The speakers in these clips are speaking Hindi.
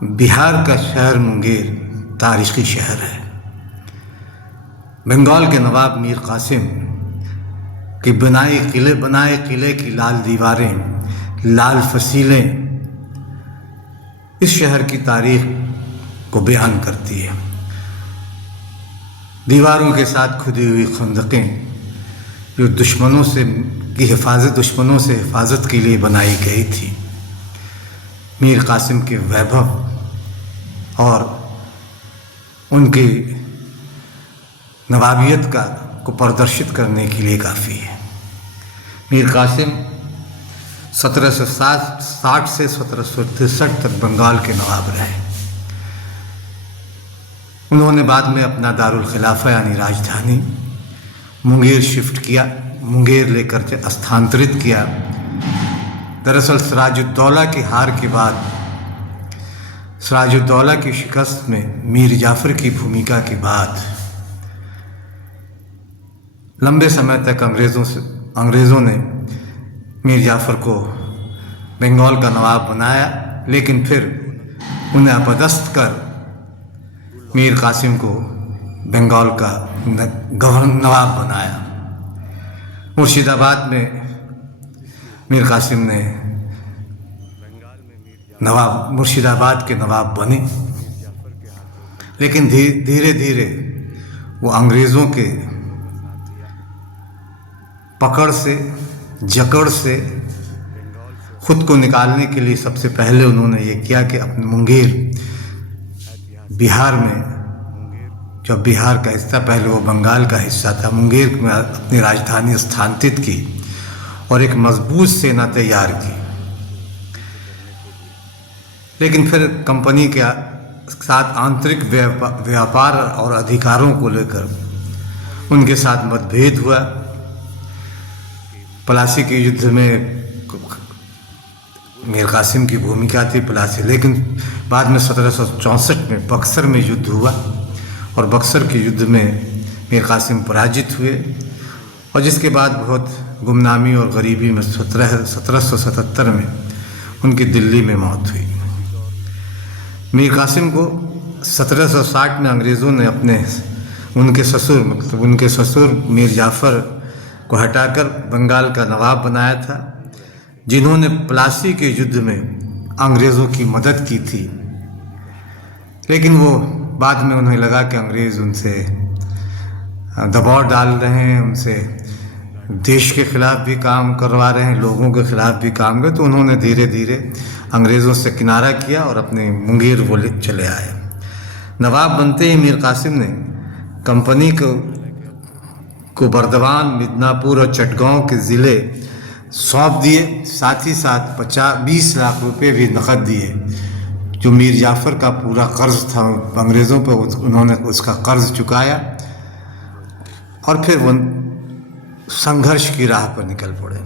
बिहार का शहर मुंगेर तारीखी शहर है। बंगाल के नवाब मीर कासिम के बनाए किले की लाल दीवारें, लाल फसीलें इस शहर की तारीख को बयान करती है। दीवारों के साथ खुदी हुई खंदकें जो दुश्मनों से हिफाजत के लिए बनाई गई थी। मीर कासिम के वैभव और उनकी नवाबियत को प्रदर्शित करने के लिए काफ़ी है। मीर कासिम 1760 से 1763 तक बंगाल के नवाब रहे। उन्होंने बाद में अपना दारुल खिलाफा यानी राजधानी मुंगेर शिफ्ट किया, मुंगेर लेकर स्थानांतरित किया। दरअसल सिराजुद्दौला की हार के बाद, सिराजुद्दौला की शिकस्त में मीर जाफ़र की भूमिका के बाद लंबे समय तक अंग्रेज़ों ने मीर जाफ़र को बंगाल का नवाब बनाया, लेकिन फिर उन्हें अपदस्थ कर मीर कासिम को बंगाल का नवाब बनाया। मुर्शिदाबाद में मीर कासिम ने मुर्शिदाबाद के नवाब बने, लेकिन धीरे धीरे वो अंग्रेज़ों के पकड़ से, जकड़ से खुद को निकालने के लिए सबसे पहले उन्होंने ये किया कि अपने मुंगेर, बिहार में, जब बिहार का हिस्सा, पहले वो बंगाल का हिस्सा था, मुंगेर में अपनी राजधानी स्थानांतरित की और एक मजबूत सेना तैयार की। लेकिन फिर कंपनी के साथ आंतरिक व्यापार और अधिकारों को लेकर उनके साथ मतभेद हुआ। प्लासी के युद्ध में मीर कासिम की भूमिका थी प्लासी, लेकिन बाद में 1764 में बक्सर में युद्ध हुआ और बक्सर के युद्ध में मीर कासिम पराजित हुए और जिसके बाद बहुत गुमनामी और गरीबी में 1777 में उनकी दिल्ली में मौत हुई। मीर कासिम को 1760 में अंग्रेज़ों ने उनके ससुर मीर जाफ़र को हटाकर बंगाल का नवाब बनाया था, जिन्होंने प्लासी के युद्ध में अंग्रेज़ों की मदद की थी। लेकिन वो बाद में उन्हें लगा कि अंग्रेज़ उनसे दबाव डाल रहे हैं, उनसे देश के खिलाफ भी काम करवा रहे हैं, लोगों के खिलाफ भी काम कर, तो उन्होंने धीरे धीरे अंग्रेज़ों से किनारा किया और अपने मुंगेर वो चले आए। नवाब बनते ही मीर कासिम ने कंपनी को बर्दवान, मिदनापुर और चटगांव के ज़िले सौंप दिए। साथ ही साथ 20 लाख रुपए भी नकद दिए, जो मीर जाफ़र का पूरा कर्ज था अंग्रेज़ों पर, उन्होंने उसका कर्ज चुकाया और फिर वो संघर्ष की राह पर निकल पड़े।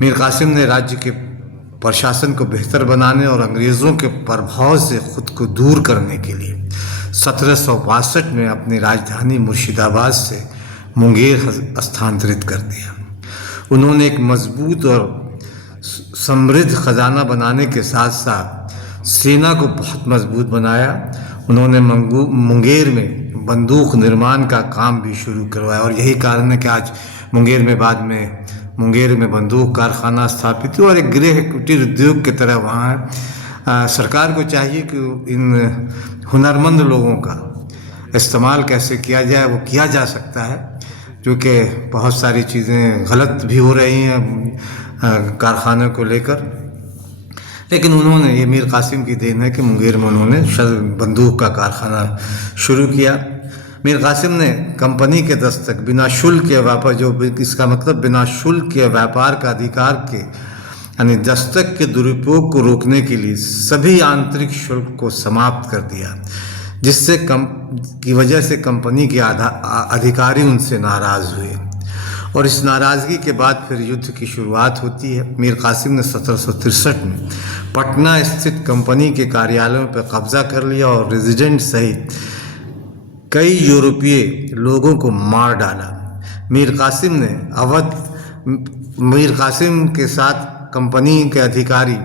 मीर कासिम ने राज्य के प्रशासन को बेहतर बनाने और अंग्रेज़ों के प्रभाव से खुद को दूर करने के लिए 1762 में अपनी राजधानी मुर्शिदाबाद से मुंगेर स्थानांतरित कर दिया। उन्होंने एक मजबूत और समृद्ध खजाना बनाने के साथ साथ सेना को बहुत मजबूत बनाया। उन्होंने मुंगेर में बंदूक निर्माण का काम भी शुरू करवाया और यही कारण है कि आज मुंगेर में बंदूक कारखाना स्थापित हुआ और एक गृह कुटीर उद्योग की तरह वहाँ है। सरकार को चाहिए कि इन हुनरमंद लोगों का इस्तेमाल कैसे किया जाए, वो किया जा सकता है, क्योंकि बहुत सारी चीज़ें गलत भी हो रही हैं कारखाने को लेकर। लेकिन उन्होंने, ये मीर कासिम की देन है कि मुंगेर में उन्होंने बंदूक का कारखाना शुरू किया। मीर कासिम ने कंपनी के दस्तक, बिना शुल्क के व्यापार, जो इसका मतलब बिना शुल्क के व्यापार का अधिकार के यानी दस्तक के दुरुपयोग को रोकने के लिए सभी आंतरिक शुल्क को समाप्त कर दिया, जिससे की वजह से कंपनी के अधिकारी उनसे नाराज़ हुए और इस नाराज़गी के बाद फिर युद्ध की शुरुआत होती है। मीर कासिम ने 1763 में पटना स्थित कंपनी के कार्यालयों पर कब्जा कर लिया और रेजिडेंट सहित कई यूरोपीय लोगों को मार डाला। मीर कासिम के साथ कंपनी के अधिकारी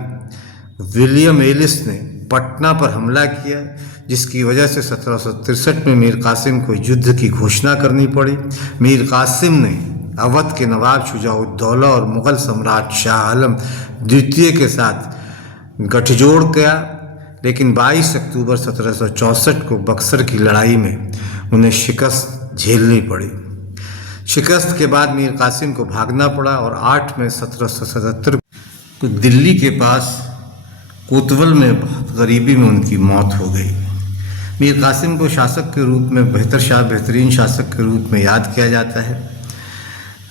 विलियम एलिस ने पटना पर हमला किया, जिसकी वजह से 1763 में मीर कासिम को युद्ध की घोषणा करनी पड़ी। मीर कासिम ने अवध के नवाब शुजाउद्दौला और मुग़ल सम्राट शाह आलम द्वितीय के साथ गठजोड़ किया, लेकिन 22 अक्टूबर 1764 को बक्सर की लड़ाई में उन्हें शिकस्त झेलनी पड़ी। शिकस्त के बाद मीर कासिम को भागना पड़ा और 8 मई 1777 को दिल्ली के पास कोतवल में बहुत गरीबी में उनकी मौत हो गई। मीर कासिम को शासक के रूप में बेहतरीन शासक के रूप में याद किया जाता है।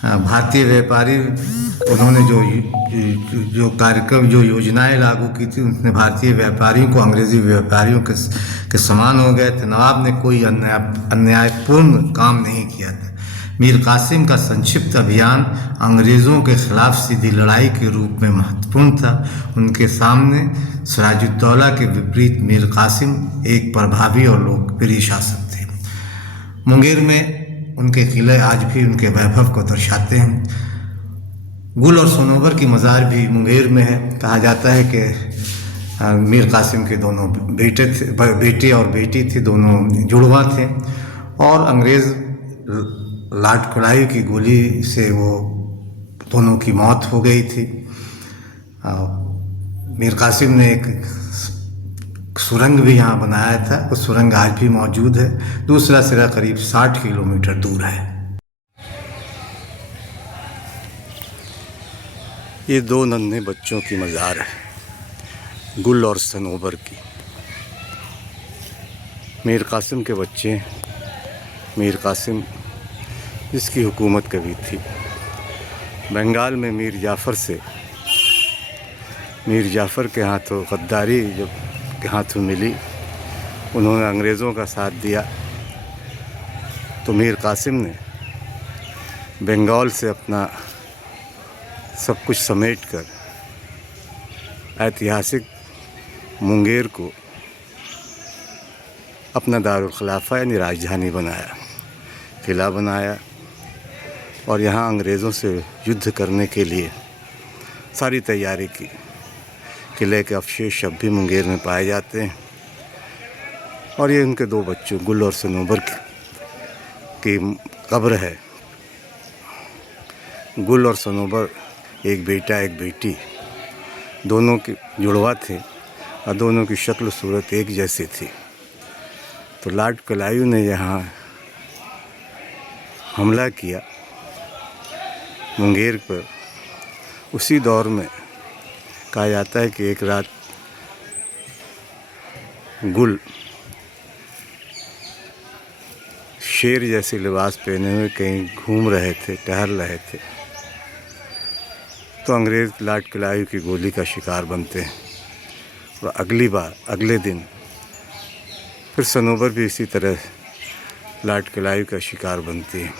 भारतीय व्यापारी उन्होंने जो कार्यक्रम जो योजनाएं लागू की थी, उनने भारतीय व्यापारियों को अंग्रेज़ी व्यापारियों के समान हो गए थे। नवाब ने कोई अन्यायपूर्ण काम नहीं किया था। मीर कासिम का संक्षिप्त अभियान अंग्रेज़ों के खिलाफ सीधी लड़ाई के रूप में महत्वपूर्ण था। उनके सामने सिराजुद्दौला के विपरीत मीर कासिम एक प्रभावी और लोकप्रिय शासक थे। मुंगेर में उनके किले आज भी उनके वैभव को दर्शाते हैं। गुल और सोनोबर की मज़ार भी मुंगेर में है। कहा जाता है कि मीर कासिम के दोनों बेटे और बेटी थी, दोनों जुड़वा थे, और अंग्रेज़ लॉर्ड क्लाइव की गोली से वो दोनों की मौत हो गई थी। मीर कासिम ने एक सुरंग भी यहाँ बनाया था, वो सुरंग आज भी मौजूद है। दूसरा सिरा करीब 60 किलोमीटर दूर है। ये दो नन्हे बच्चों की मज़ार है, गुल और सनोबर की। मीर कासिम के बच्चे, मीर कासिम जिसकी हुकूमत कभी थी। बंगाल में मीर जाफ़र के हाथों गद्दारी जब के हाथों मिली, उन्होंने अंग्रेज़ों का साथ दिया, तो मीर कासिम ने बंगाल से अपना सब कुछ समेट कर ऐतिहासिक मुंगेर को अपना दारुल खिलाफा यानी राजधानी बनाया, किला बनाया, और यहाँ अंग्रेज़ों से युद्ध करने के लिए सारी तैयारी की। किले के अवशेष अब भी मुंगेर में पाए जाते हैं, और ये उनके दो बच्चों गुल और सनोबर की कब्र है। गुल और सनोबर एक बेटा एक बेटी, दोनों के जुड़वा थे और दोनों की शक्ल सूरत एक जैसी थी। तो लॉर्ड क्लाइव ने यहाँ हमला किया मुंगेर पर। उसी दौर में कहा जाता है कि एक रात गुल शेर जैसे लिबास पहने हुए कहीं घूम रहे थे, टहल रहे थे, तो अंग्रेज़ लॉर्ड क्लाइव की गोली का शिकार बनते हैं। और अगले दिन फिर सनोबर भी इसी तरह लॉर्ड क्लाइव का शिकार बनती है।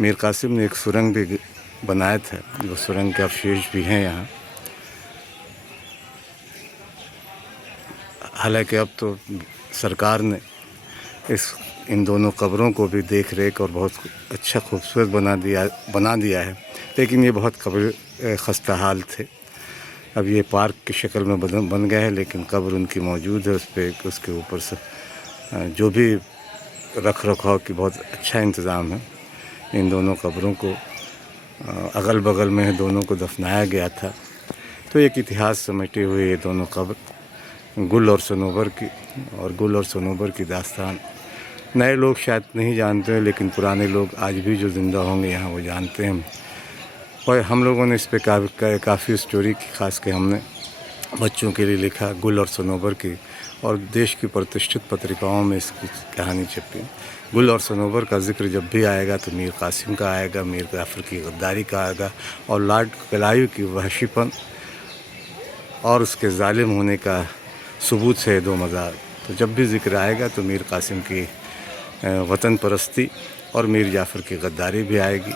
मीर कासिम ने एक सुरंग भी बनाया था, वो सुरंग के अवशेष भी हैं यहाँ। हालांकि अब तो सरकार ने इन दोनों कब्रों को भी देख रेख और बहुत अच्छा खूबसूरत बना दिया है, लेकिन ये बहुत कब्र खस्ता हाल थे। अब ये पार्क की शक्ल में बन गए हैं, लेकिन कब्र उनकी मौजूद है। उसके ऊपर से जो भी रख रखाव की बहुत अच्छा इंतज़ाम है। इन दोनों कब्रों को अगल बगल में दोनों को दफनाया गया था। तो एक इतिहास समेटे हुए ये दोनों कब्र गुल और सनोबर की दास्तान नए लोग शायद नहीं जानते हैं, लेकिन पुराने लोग आज भी जो ज़िंदा होंगे यहाँ वो जानते हैं। और हम लोगों ने इस पे काफ़ी स्टोरी की, खास के हमने बच्चों के लिए लिखा गुल और सनोबर की, और देश की प्रतिष्ठित पत्रिकाओं में इसकी कहानी छपी। गुल और सनोबर का जिक्र जब भी आएगा तो मीर कासिम का आएगा, मीर जाफ़र की गद्दारी का आएगा, और लॉर्ड क्लाइव की वहशीपन और उसके जालिम होने का सबूत है दो मज़ार। तो जब भी जिक्र आएगा तो मीर कासिम की वतन परस्ती और मीर जाफ़र की गद्दारी भी आएगी।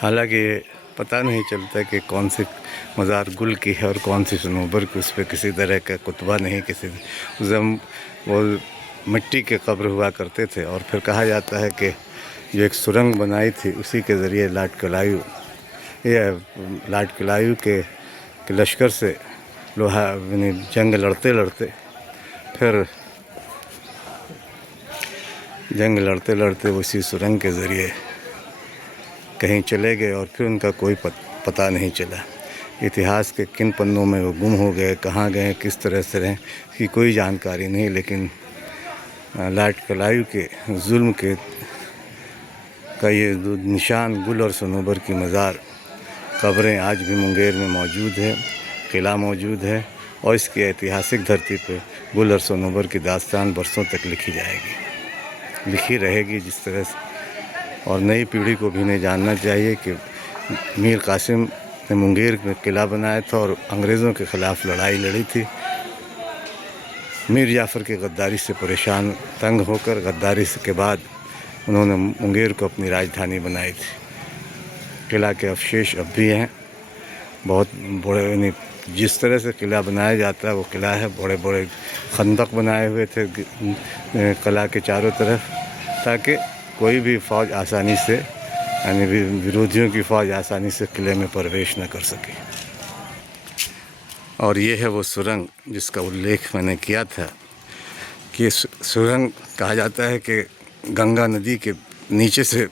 हालांकि पता नहीं चलता कि कौन से मज़ार गुल की है और कौन सी सनोबर की, उस पर किसी तरह का कुतबा नहीं, किसी जम वो मिट्टी के कब्र हुआ करते थे। और फिर कहा जाता है कि जो एक सुरंग बनाई थी उसी के ज़रिए लाट कलायू के लश्कर से लोहा यानी जंग लड़ते लड़ते उसी सुरंग के ज़रिए कहीं चले गए और फिर उनका कोई पता नहीं चला। इतिहास के किन पन्नों में वो गुम हो गए, कहाँ गए, किस तरह से रहे, इसकी कोई जानकारी नहीं। लेकिन लाट कलायू के जुल्म का ये निशान गुल और सनोबर की मज़ार कब्रें आज भी मुंगेर में मौजूद है, किला मौजूद है। और इसकी ऐतिहासिक धरती पे गुल और सनोबर की दास्तान बरसों तक लिखी रहेगी जिस तरह से। और नई पीढ़ी को भी इन्हें जानना चाहिए कि मीर कासिम ने मुंगेर में किला बनाया था और अंग्रेज़ों के ख़िलाफ़ लड़ाई लड़ी थी। मीर जाफ़र की गद्दारी से परेशान तंग होकर गद्दारी के बाद उन्होंने मुंगेर को अपनी राजधानी बनाई थी। किला के अवशेष अब भी हैं, बहुत बड़े, जिस तरह से किला बनाया जाता है वो किला है। बड़े बड़े खंदक बनाए हुए थे किला के चारों तरफ, ताकि कोई भी फ़ौज आसानी से, यानी विरोधियों की फ़ौज आसानी से किले में प्रवेश न कर सके। और ये है वो सुरंग जिसका उल्लेख मैंने किया था कि सुरंग कहा जाता है कि गंगा नदी के नीचे से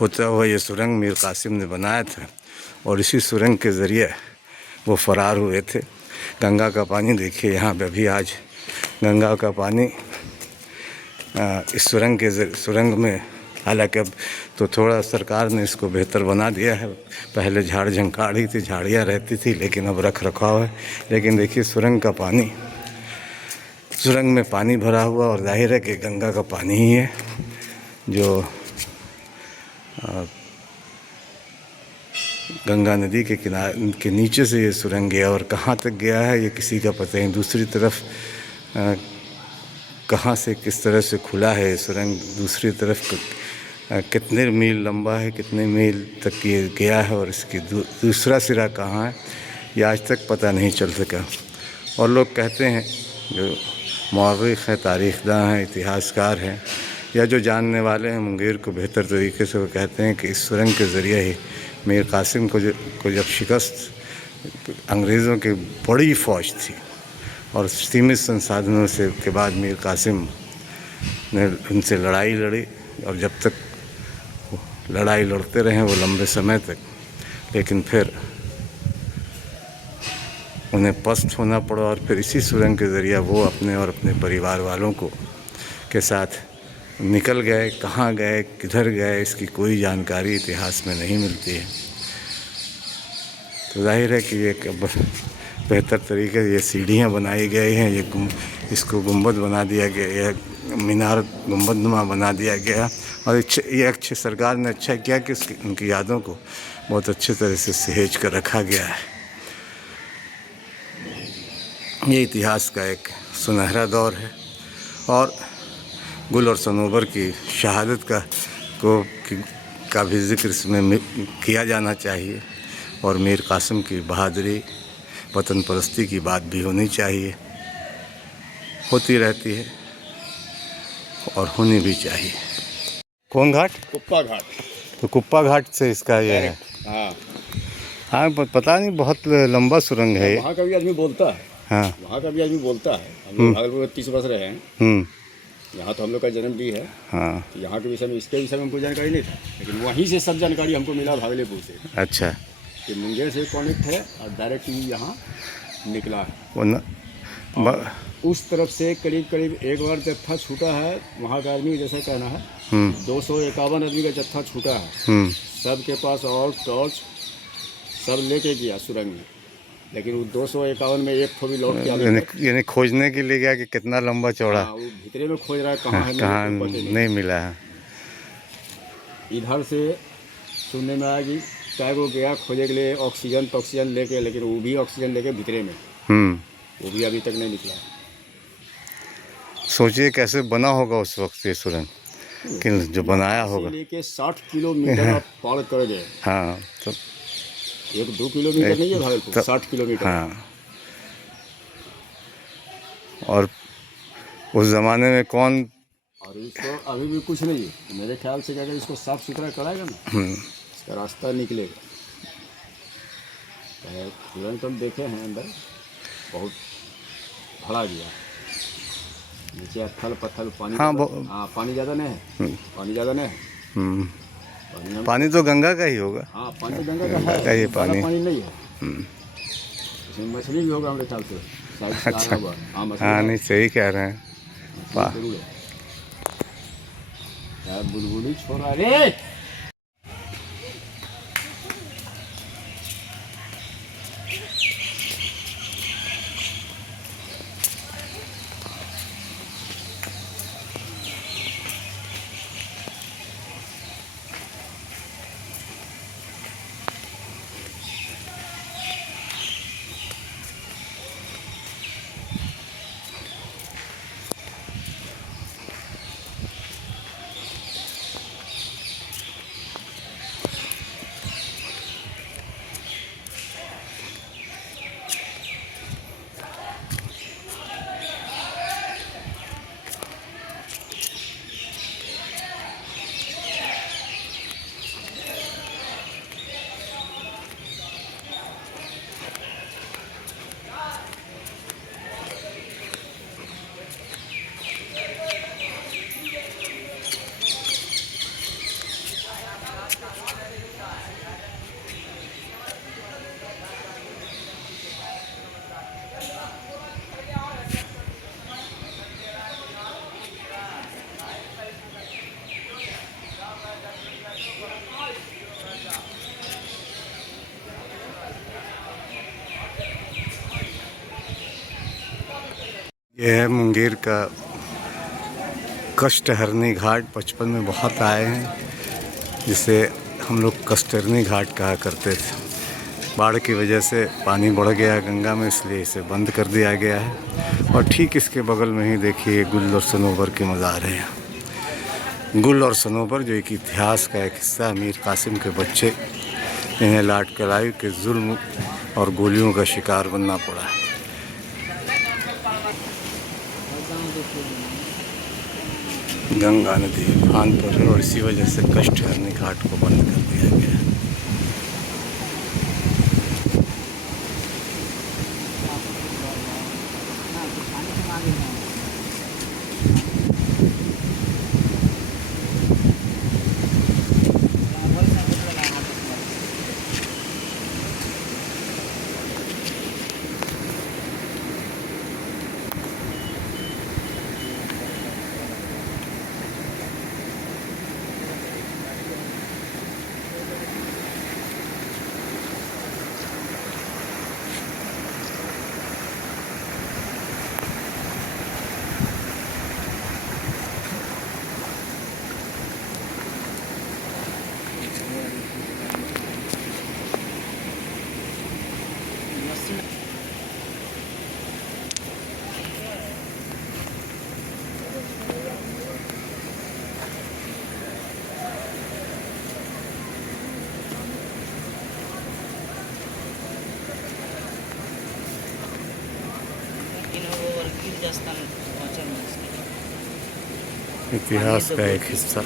होता हुआ ये सुरंग मीर कासिम ने बनाया था। और इसी सुरंग के ज़रिए वो फ़रार हुए थे। गंगा का पानी देखिए यहाँ पे अभी आज गंगा का पानी इस सुरंग में, हालांकि अब तो थोड़ा सरकार ने इसको बेहतर बना दिया है। पहले झाड़ झंकाड़ी थी, झाड़ियाँ रहती थी, लेकिन अब रख रखाव है। लेकिन देखिए सुरंग में पानी भरा हुआ, और जाहिर है कि गंगा का पानी ही है जो गंगा नदी के किनारे के नीचे से ये सुरंग गया। और कहाँ तक गया है ये किसी का पता नहीं। दूसरी तरफ कहाँ से किस तरह से खुला है सुरंग, दूसरी तरफ कितने मील लंबा है, कितने मील तक ये गया है, और इसकी दूसरा सिरा कहाँ है ये आज तक पता नहीं चल सका। और लोग कहते हैं, जो मौर्रिख़ हैं, तारीख़दां हैं, इतिहासकार हैं, या जो जानने वाले हैं मुंगेर को बेहतर तरीके से, वो कहते हैं कि इस सुरंग के ज़रिए ही मीर कासिम को जब शिकस्त, अंग्रेज़ों की बड़ी फ़ौज थी और सीमित संसाधनों से के बाद मीर कासिम ने उनसे लड़ाई लड़ी। और जब तक लड़ाई लड़ते रहे वो लंबे समय तक, लेकिन फिर उन्हें पस्त होना पड़ा। और फिर इसी सुरंग के ज़रिए वो अपने और अपने परिवार वालों के साथ निकल गए। कहाँ गए, किधर गए, इसकी कोई जानकारी इतिहास में नहीं मिलती है। तो जाहिर है कि ये बेहतर तरीके से ये सीढ़ियाँ बनाई गई हैं, इसको गुंबद बना दिया गया, मीनार गुंबदनुमा बना दिया गया। और ये अच्छे सरकार ने अच्छा किया कि उनकी यादों को बहुत अच्छे तरह से सहेज कर रखा गया है। ये इतिहास का एक सुनहरा दौर है। और गुल और सनोबर की शहादत का भी ज़िक्र इसमें किया जाना चाहिए। और मीर कासिम की बहादुरी, वतन परस्ती की बात भी होनी चाहिए, होती रहती है और होनी भी चाहिए। कौन घाट? कुप्पा घाट। तो कुप्पा घाट से इसका ये है। हाँ, पता नहीं, बहुत लंबा सुरंग है। वहाँ का भी आदमी बोलता है। हाँ, वहाँ का भी आदमी बोलता है। हम लोग भागलपुर 30 वर्ष रहे हैं। यहाँ तो हम लोग का जन्म भी है। हाँ, तो यहाँ के विषय में, इसके विषय में हमको जानकारी नहीं था, लेकिन वहीं से सब जानकारी हमको मिला भागलपुर से। अच्छा। कि मुंगेर से कनेक्ट है और डायरेक्ट यहाँ निकला है। उस तरफ से करीब एक बार जत्था छूटा है। वहाँ का आदमी जैसा कहना है 251 आदमी का जत्था छूटा है। सबके पास और टॉर्च सब लेके गया सुरंग में, लेकिन वो 251 में एक तो भी लौट के यानी खोजने के लिए गया कि कितना लंबा चौड़ा। वो भीतरे में खोज रहा है कहाँ है, कहाँ नहीं मिला है। इधर से सुनने में आया कि चाहे वो गया खोजने के लिए ऑक्सीजन लेके, लेकिन वो भी ऑक्सीजन लेके भीतरे में, वो भी अभी तक नहीं निकला। सोचिए कैसे बना होगा उस वक्त ये सुरंग, कि जो बनाया होगा। लेके 60 किलोमीटर पार कर गए। हाँ, तो 1-2 किलोमीटर नहीं है भागलपुर, तो- 60 किलोमीटर। हाँ। और उस ज़माने में कौन और इसको अभी भी कुछ नहीं है मेरे ख्याल से, अगर इसको साफ सुथरा कराएगा ना, इसका रास्ता निकलेगा। तुरंत हम देखे हैं अंदर बहुत भरा गया, नीचे थल पत्थर पानी। हाँ, हाँ, पानी ज़्यादा नहीं है, पानी ज़्यादा नहीं है। पानी पानी तो गंगा का ही होगा। हाँ, पानी गंगा का गंगा है, का ही काला पानी। पानी नहीं है। इसमें मछली भी होगा मेरे ख्याल से, साइड से अच्छा। आया हुआ। हाँ, मछली हाँ, है। नहीं सही कह रहे हैं। वाह। जरूर है। क्या बुलबुली छोड़ा रे। यह है मुंगेर का कष्टहरनी घाट। बचपन में बहुत आए हैं, जिसे हम लोग कष्टहरनी घाट कहा करते थे। बाढ़ की वजह से पानी बढ़ गया गंगा में, इसलिए इसे बंद कर दिया गया है। और ठीक इसके बगल में ही देखिए गुल और सनोबर के मज़ार हैं। गुल और सनोबर जो एक इतिहास का एक हिस्सा, मीर कासिम के बच्चे, इन्हें लॉर्ड क्लाइव के जुल्म और गोलियों का शिकार बनना पड़ा। गंगा नदी उफान पर है और इसी वजह से कष्टहरनी घाट को बंद कर दिया गया है। इतिहास का एक हिस्सा।